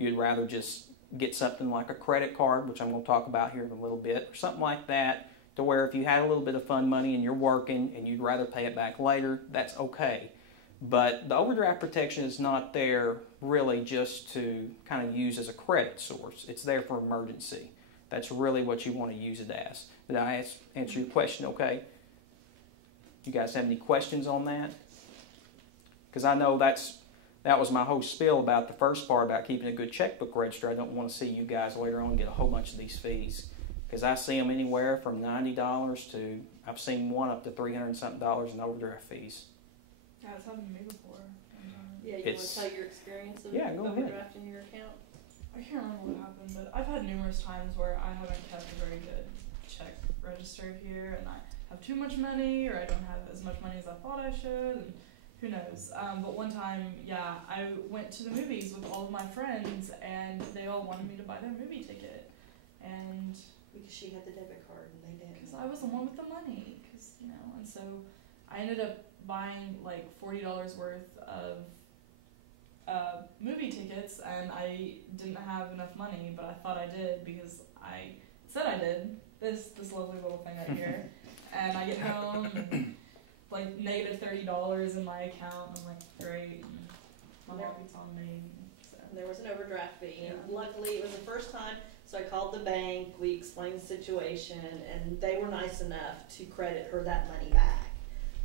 you'd rather just get something like a credit card, which I'm going to talk about here in a little bit, or something like that, to where if you had a little bit of fund money and you're working and you'd rather pay it back later, that's okay. But the overdraft protection is not there really just to kind of use as a credit source. It's there for emergency. That's really what you want to use it as. Did I answer your question okay? You guys have any questions on that? Because I know that was my whole spiel about the first part about keeping a good checkbook register. I don't want to see you guys later on get a whole bunch of these fees. Because I see them anywhere from $90 to, I've seen one up to $300 and something in overdraft fees. Yeah, it's happened to me before. Yeah, you want to tell your experience of overdrafting your account? I can't remember what happened, but I've had numerous times where I haven't kept a very good check register here, and I have too much money, or I don't have as much money as I thought I should, and who knows. But one time, yeah, I went to the movies with all of my friends, and they all wanted me to buy their movie ticket, and because she had the debit card and they didn't. Because I was the one with the money, and so I ended up buying like $40 worth of movie tickets, and I didn't have enough money, but I thought I did because I said I did. This lovely little thing right here, and I get home and like negative $30 in my account. And I'm like, great, my pocket's on me. So. There was an overdraft fee, and luckily it was the first time. So I called the bank. We explained the situation, and they were nice enough to credit her that money back.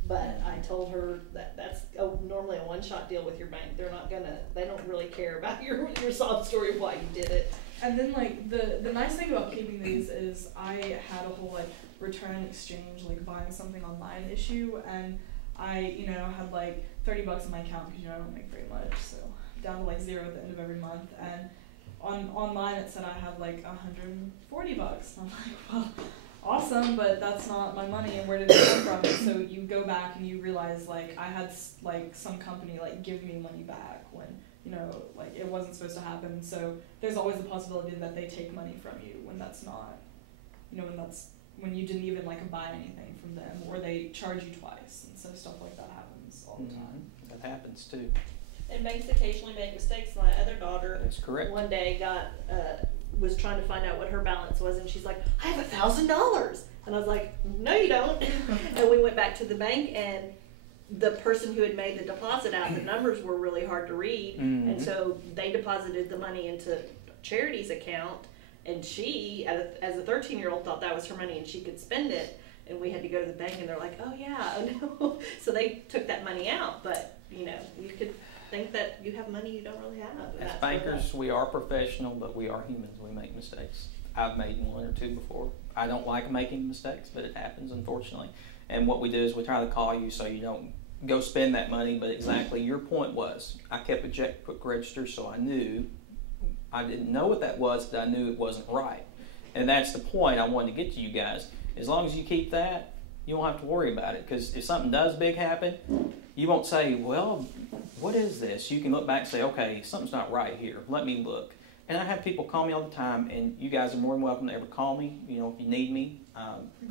But I told her that that's normally a one-shot deal with your bank. They don't really care about your sob story of why you did it. And then like the nice thing about keeping these is I had a whole like return exchange, like buying something online issue, and I had like $30 in my account because I don't make very much, so down to like zero at the end of every month. And online it said I had like $140. And I'm like, well, awesome, but that's not my money, and where did it come from? And so you go back and you realize like I had like some company like give me money back when like it wasn't supposed to happen. So there's always the possibility that they take money from you when that's not, when you didn't even like buy anything from them, or they charge you twice, and so stuff like that happens all the time. That happens too. And banks occasionally make mistakes. My other daughter, that's correct, one day was trying to find out what her balance was, and she's like, I have $1,000. And I was like, no you don't. And we went back to the bank, and the person who had made the deposit out, the numbers were really hard to read, and so they deposited the money into Charity's account, and she, as a 13-year-old, thought that was her money and she could spend it, and we had to go to the bank, and they're like, oh yeah, oh no. So they took that money out, but you could think that you have money you don't really have. As bankers, we are professional, but we are humans. We make mistakes. I've made one or two before. I don't like making mistakes, but it happens, unfortunately. And what we do is we try to call you so you don't go spend that money. But exactly your point was, I kept a checkbook register, so I knew. I didn't know what that was, but I knew it wasn't right. And that's the point I wanted to get to you guys. As long as you keep that, you won't have to worry about it. Because if something does big happen, you won't say, well, what is this? You can look back and say, okay, something's not right here. Let me look. And I have people call me all the time, and you guys are more than welcome to ever call me, if you need me.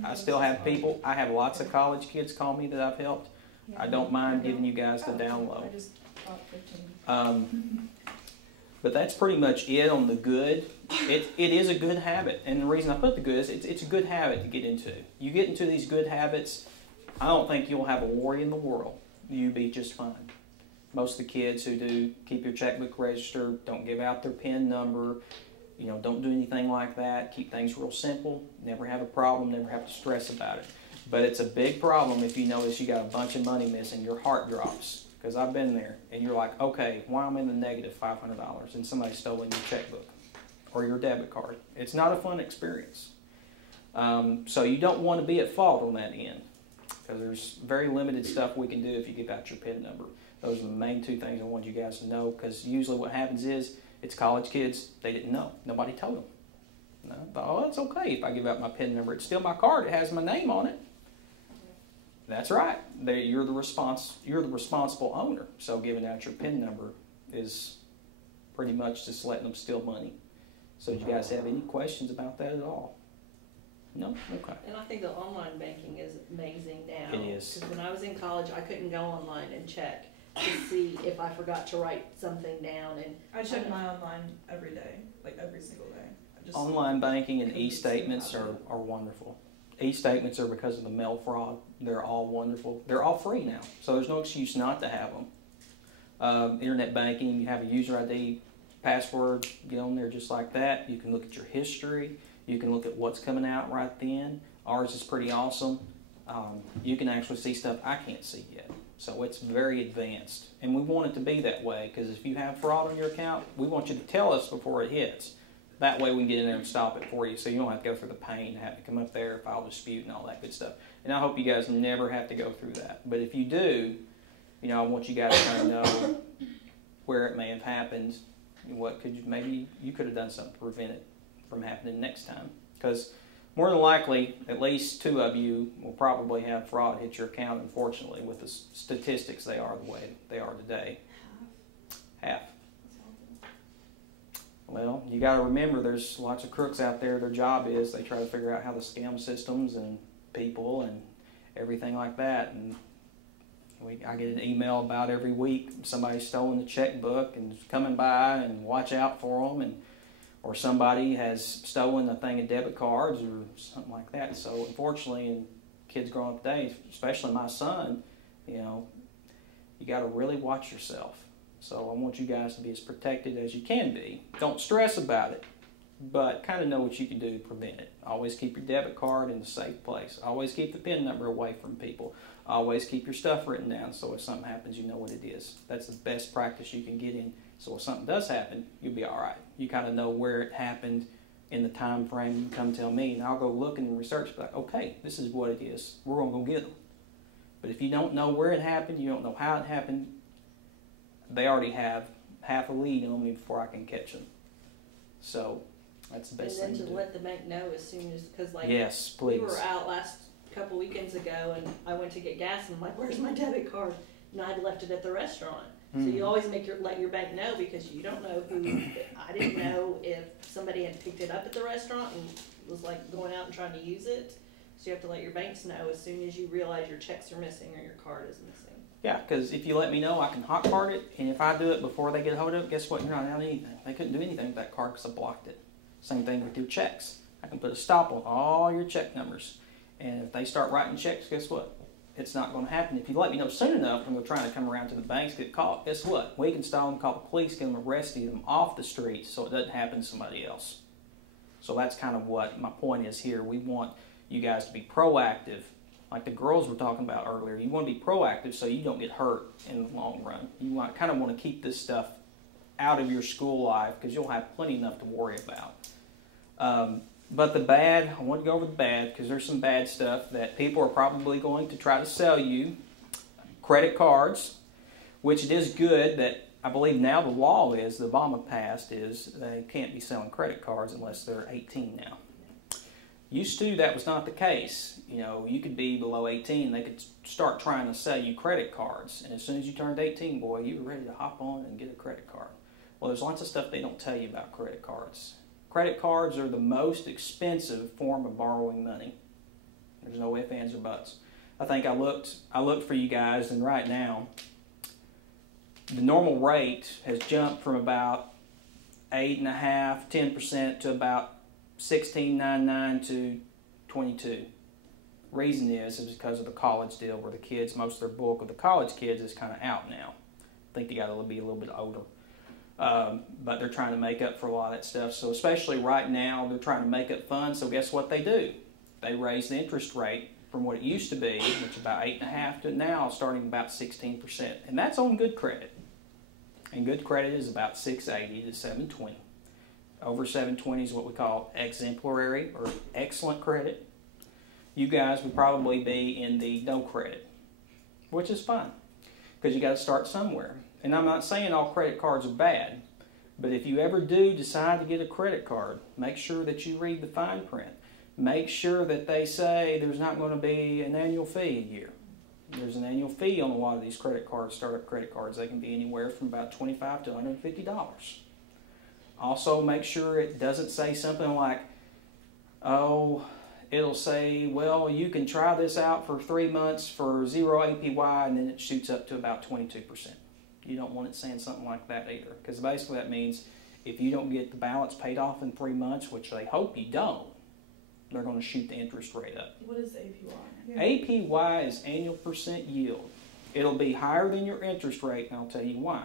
I still have people. I have lots of college kids call me that I've helped. I don't mind giving you guys the down low. I just bought 15. But that's pretty much it on the good. It is a good habit. And the reason I put the good is it's a good habit to get into. You get into these good habits, I don't think you'll have a worry in the world. You'll be just fine. Most of the kids who do keep your checkbook register, don't give out their PIN number, don't do anything like that. Keep things real simple. Never have a problem, never have to stress about it. But it's a big problem if you notice you got a bunch of money missing. Your heart drops. Because I've been there. And you're like, okay, why am I in the negative $500 and somebody stole your checkbook or your debit card? It's not a fun experience. So you don't want to be at fault on that end. Because there's very limited stuff we can do if you give out your PIN number. Those are the main two things I want you guys to know, because usually what happens is it's college kids, they didn't know. Nobody told them. No, oh, it's okay if I give out my PIN number. It's still my card. It has my name on it. That's right. You're the responsible owner. So giving out your PIN number is pretty much just letting them steal money. So do you guys have any questions about that at all? No? Okay. And I think the online banking is amazing now. It is. Because when I was in college, I couldn't go online and check to see if I forgot to write something down. And I check my online every day, like every single day. Online banking and e-statements are wonderful. E-statements are because of the mail fraud. They're all wonderful. They're all free now, so there's no excuse not to have them. Internet banking, you have a user ID, password, get on there just like that. You can look at your history. You can look at what's coming out right then. Ours is pretty awesome. You can actually see stuff I can't see yet. So it's very advanced. And we want it to be that way, because if you have fraud on your account, we want you to tell us before it hits. That way we can get in there and stop it for you, so you don't have to go through the pain, have to come up there, file dispute, and all that good stuff. And I hope you guys never have to go through that. But if you do, you know, I want you guys to kind of know where it may have happened, and what could you, maybe you could have done something to prevent it from happening next time. Because more than likely, at least 2 of you will probably have fraud hit your account, unfortunately, with the statistics they are the way they are today. Half. Well, you got to remember there's lots of crooks out there. Their job is they try to figure out how to scam systems and people and everything like that. And I get an email about every week somebody's stolen the checkbook and coming by, and watch out for them. And or somebody has stolen a thing of debit cards or something like that. So unfortunately, and kids growing up today, especially my son, you know, you got to really watch yourself. So I want you guys to be as protected as you can be. Don't stress about it, but kind of know what you can do to prevent it. Always keep your debit card in a safe place. Always keep the PIN number away from people. Always keep your stuff written down, so if something happens, you know what it is. That's the best practice you can get in. So if something does happen, you'll be all right. You kind of know where it happened in the time frame. You come tell me, and I'll go look and research. Like, okay, this is what it is. We're going to go get them. But if you don't know where it happened, you don't know how it happened, they already have half a lead on me before I can catch them. So that's the best thing to do. And then to let the bank know as soon as, because like, yes, please. We were out last couple weekends ago, and I went to get gas, and I'm like, where's my debit card? And I had left it at the restaurant. So you always let your bank know, because you don't know who. I didn't know if somebody had picked it up at the restaurant and was like going out and trying to use it. So you have to let your banks know as soon as you realize your checks are missing or your card is missing. Yeah, because if you let me know, I can hot card it, and if I do it before they get a hold of it, guess what? You're not out anything. They couldn't do anything with that card because I blocked it. Same thing with your checks. I can put a stop on all your check numbers, and if they start writing checks, guess what? It's not going to happen. If you let me know soon enough when they're trying to come around to the banks, get caught, guess what? We can stop them, call the police, get them arrested, get them off the streets so it doesn't happen to somebody else. So that's kind of what my point is here. We want you guys to be proactive. Like the girls were talking about earlier, you want to be proactive so you don't get hurt in the long run. You kind of want to keep this stuff out of your school life because you'll have plenty enough to worry about. But the bad, I want to go over the bad because there's some bad stuff that people are probably going to try to sell you. Credit cards, which it is good that I believe now the law is, the Obama passed, is they can't be selling credit cards unless they're 18 now. Used to, that was not the case. You know, you could be below 18, they could start trying to sell you credit cards. And as soon as you turned 18, boy, you were ready to hop on and get a credit card. Well, there's lots of stuff they don't tell you about credit cards. Credit cards are the most expensive form of borrowing money. There's no ifs, ands, or buts. I think I looked for you guys, and right now, the normal rate has jumped from about 8.5%, 10% to about 16.99 to 22. Reason is because of the college deal, where the kids, most of their bulk of the college kids is kind of out now. I think they got to be a little bit older. But they're trying to make up for a lot of that stuff. So especially right now, they're trying to make up funds. So guess what they do? They raise the interest rate from what it used to be, which is about 8.5%, to now starting about 16%. And that's on good credit. And good credit is about 680 to 720. Over 720 is what we call exemplary or excellent credit. You guys would probably be in the no credit, which is fine because you got to start somewhere. And I'm not saying all credit cards are bad, but if you ever do decide to get a credit card, make sure that you read the fine print. Make sure that they say there's not going to be an annual fee a year. There's an annual fee on a lot of these credit cards, startup credit cards. They can be anywhere from about $25 to $150. Also, make sure it doesn't say something like, oh, it'll say, well, you can try this out for 3 months for 0 APY, and then it shoots up to about 22%. You don't want it saying something like that either, because basically that means if you don't get the balance paid off in 3 months, which they hope you don't, they're going to shoot the interest rate up. What is APY? APY is annual percent yield. It'll be higher than your interest rate, and I'll tell you why.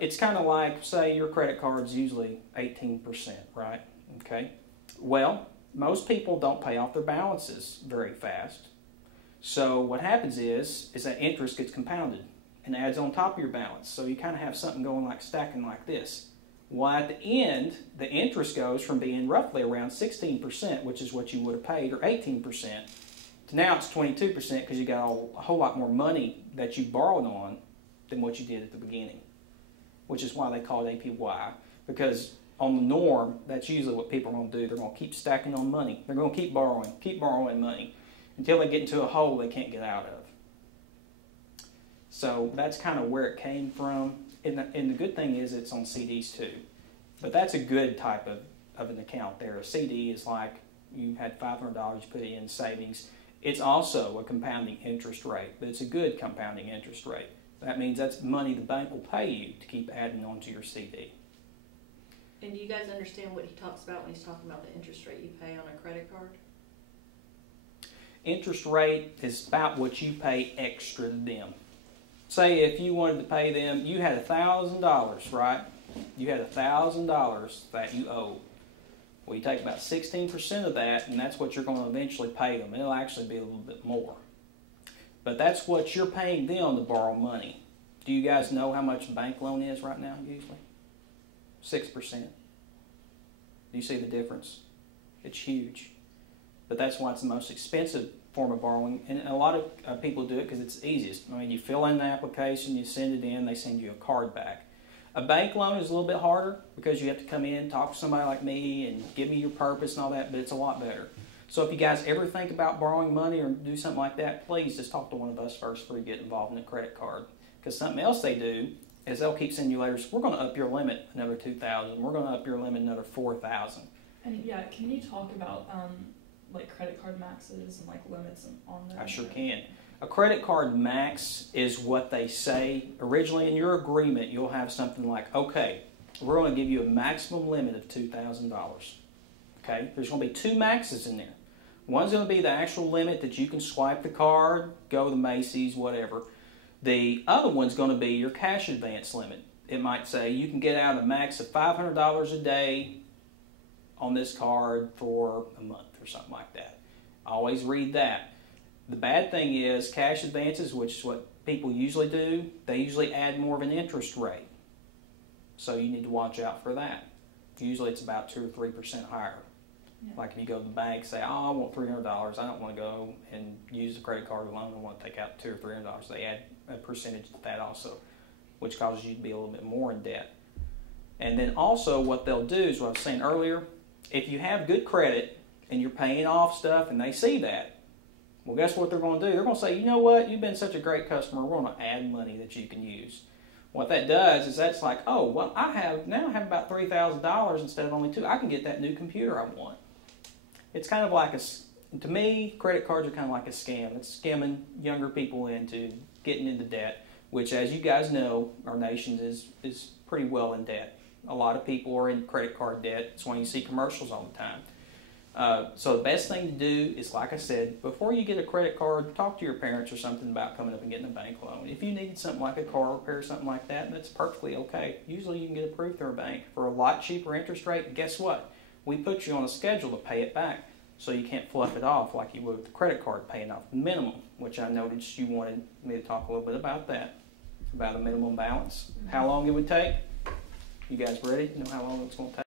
It's kind of like, say, your credit card's usually 18%, right? Okay. Well, most people don't pay off their balances very fast. So what happens is that interest gets compounded and adds on top of your balance. So you kind of have something going like stacking like this. Well, at the end, the interest goes from being roughly around 16%, which is what you would have paid, or 18%, to now it's 22% because you got a whole lot more money that you borrowed on than what you did at the beginning, which is why they call it APY, because on the norm, that's usually what people are going to do. They're going to keep stacking on money. They're going to keep borrowing money until they get into a hole they can't get out of. So that's kind of where it came from. And the good thing is it's on CDs too. But that's a good type of an account there. A CD is like you had $500, you put it in savings. It's also a compounding interest rate, but it's a good compounding interest rate. That means that's money the bank will pay you to keep adding onto your CD. And do you guys understand what he talks about when he's talking about the interest rate you pay on a credit card? Interest rate is about what you pay extra to them. Say if you wanted to pay them, you had $1,000, right? You had $1,000 that you owed. Well, you take about 16% of that, and that's what you're going to eventually pay them. It'll actually be a little bit more. But that's what you're paying them to borrow money. Do you guys know how much a bank loan is right now, usually? 6%. Do you see the difference? It's huge. But that's why it's the most expensive form of borrowing. And a lot of people do it because it's easiest. I mean, you fill in the application, you send it in, they send you a card back. A bank loan is a little bit harder because you have to come in, talk to somebody like me, and give me your purpose and all that, but it's a lot better. So if you guys ever think about borrowing money or do something like that, please just talk to one of us first before you get involved in a credit card. Because something else they do is they'll keep sending you letters, we're going to up your limit another $2,000, we're going to up your limit another $4,000. And yeah, can you talk about like credit card maxes and like limits on them? I sure can. A credit card max is what they say. Originally in your agreement, you'll have something like, okay, we're going to give you a maximum limit of $2,000. Okay, there's going to be 2 maxes in there. One's going to be the actual limit that you can swipe the card, go to Macy's, whatever. The other one's going to be your cash advance limit. It might say you can get out a max of $500 a day on this card for a month or something like that. Always read that. The bad thing is cash advances, which is what people usually do, they usually add more of an interest rate. So you need to watch out for that. Usually it's about 2 or 3% higher. Yeah. Like if you go to the bank, say, oh, I want $300, I don't want to go and use the credit card alone, I want to take out $200 or $300. They add a percentage to that also, which causes you to be a little bit more in debt. And then also what they'll do is what I was saying earlier, if you have good credit and you're paying off stuff and they see that, well, guess what they're going to do? They're going to say, you know what, you've been such a great customer, we're going to add money that you can use. What that does is that's like, oh, well, I have about $3,000 instead of only $2,000. I can get that new computer I want. It's kind of like to me, credit cards are kind of like a scam. It's scamming younger people into getting into debt, which, as you guys know, our nation is pretty well in debt. A lot of people are in credit card debt. It's why you see commercials all the time. So the best thing to do is, like I said, before you get a credit card, talk to your parents or something about coming up and getting a bank loan. If you need something like a car repair or something like that, that's perfectly okay. Usually you can get approved through a bank for a lot cheaper interest rate. And guess what? We put you on a schedule to pay it back, so you can't fluff it off like you would with the credit card paying off the minimum, which I noticed you wanted me to talk a little bit about that, about a minimum balance. How long it would take? You guys ready? You know how long it's going to take?